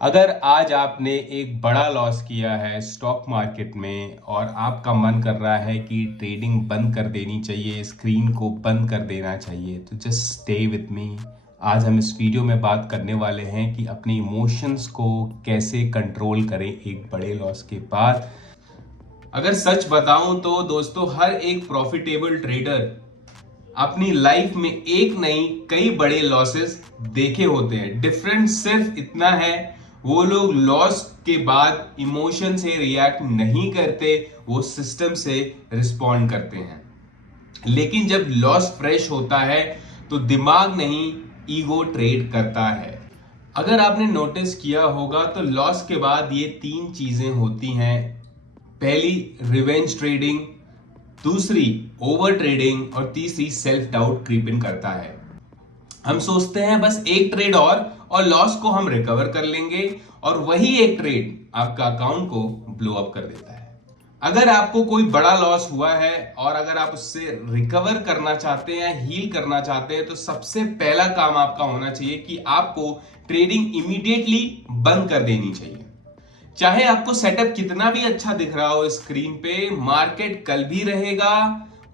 अगर आज आपने एक बड़ा लॉस किया है स्टॉक मार्केट में और आपका मन कर रहा है कि ट्रेडिंग बंद कर देनी चाहिए, स्क्रीन को बंद कर देना चाहिए, तो जस्ट स्टे विथ मी। आज हम इस वीडियो में बात करने वाले हैं कि अपने इमोशंस को कैसे कंट्रोल करें एक बड़े लॉस के बाद। अगर सच बताऊं तो दोस्तों, हर एक प्रॉफिटेबल ट्रेडर अपनी लाइफ में एक नहीं कई बड़े लॉसेस देखे होते हैं। डिफरेंस सिर्फ इतना है, वो लोग लॉस के बाद इमोशन से रिएक्ट नहीं करते, वो सिस्टम से रिस्पॉन्ड करते हैं। लेकिन जब लॉस फ्रेश होता है तो दिमाग नहीं, ईगो ट्रेड करता है। अगर आपने नोटिस किया होगा तो लॉस के बाद ये तीन चीजें होती हैं। पहली, रिवेंज ट्रेडिंग। दूसरी, ओवर ट्रेडिंग। और तीसरी, सेल्फ डाउट क्रीप इन करता है। हम सोचते हैं बस एक ट्रेड और लॉस को हम रिकवर कर लेंगे, और वही एक ट्रेड आपका अकाउंट को ब्लो अप कर देता है। अगर आपको कोई बड़ा लॉस हुआ है और अगर आप उससे रिकवर करना चाहते हैं, हील करना चाहते हैं, तो सबसे पहला काम आपका होना चाहिए कि आपको ट्रेडिंग इमीडिएटली बंद कर देनी चाहिए। चाहे आपको सेटअप कितना भी अच्छा दिख रहा हो स्क्रीन पे, मार्केट कल भी रहेगा,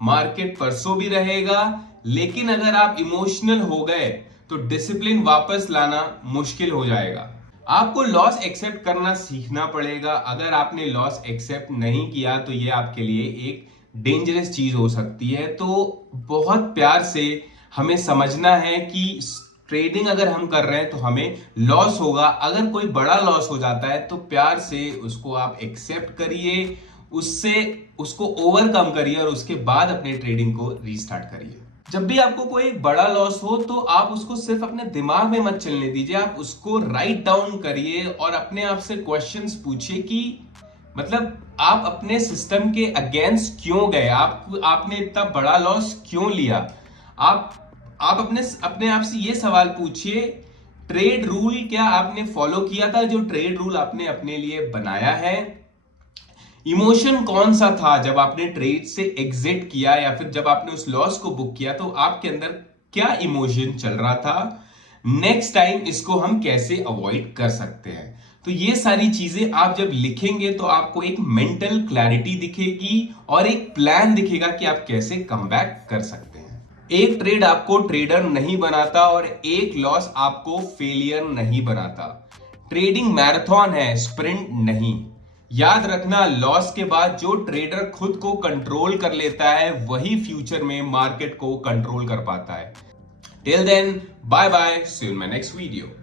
मार्केट परसों भी रहेगा, लेकिन अगर आप इमोशनल हो गए तो डिसिप्लिन वापस लाना मुश्किल हो जाएगा। आपको लॉस एक्सेप्ट करना सीखना पड़ेगा। अगर आपने लॉस एक्सेप्ट नहीं किया तो ये आपके लिए एक डेंजरस चीज हो सकती है। तो बहुत प्यार से हमें समझना है कि ट्रेडिंग अगर हम कर रहे हैं तो हमें लॉस होगा। अगर कोई बड़ा लॉस हो जाता है तो प्यार से उसको आप एक्सेप्ट करिए, उससे उसको ओवरकम करिए और उसके बाद अपने ट्रेडिंग को रीस्टार्ट करिए। जब भी आपको कोई एक बड़ा लॉस हो तो आप उसको सिर्फ अपने दिमाग में मत चलने दीजिए, आप उसको राइट डाउन करिए और अपने आप से क्वेश्चंस पूछिए कि मतलब आप अपने सिस्टम के अगेंस्ट क्यों गए, आपने इतना बड़ा लॉस क्यों लिया। आप अपने आप से ये सवाल पूछिए, ट्रेड रूल क्या आपने फॉलो किया था, जो ट्रेड रूल आपने अपने लिए बनाया है। इमोशन कौन सा था जब आपने ट्रेड से एग्जिट किया या फिर जब आपने उस लॉस को बुक किया, तो आपके अंदर क्या इमोशन चल रहा था। नेक्स्ट टाइम इसको हम कैसे अवॉइड कर सकते हैं। तो ये सारी चीजें आप जब लिखेंगे तो आपको एक मेंटल क्लैरिटी दिखेगी और एक प्लान दिखेगा कि आप कैसे कम बैक कर सकते हैं। एक ट्रेड आपको ट्रेडर नहीं बनाता और एक लॉस आपको फेलियर नहीं बनाता। ट्रेडिंग मैराथन है, स्प्रिंट नहीं। याद रखना, लॉस के बाद जो ट्रेडर खुद को कंट्रोल कर लेता है वही फ्यूचर में मार्केट को कंट्रोल कर पाता है। Till then, bye bye, see you in my next video.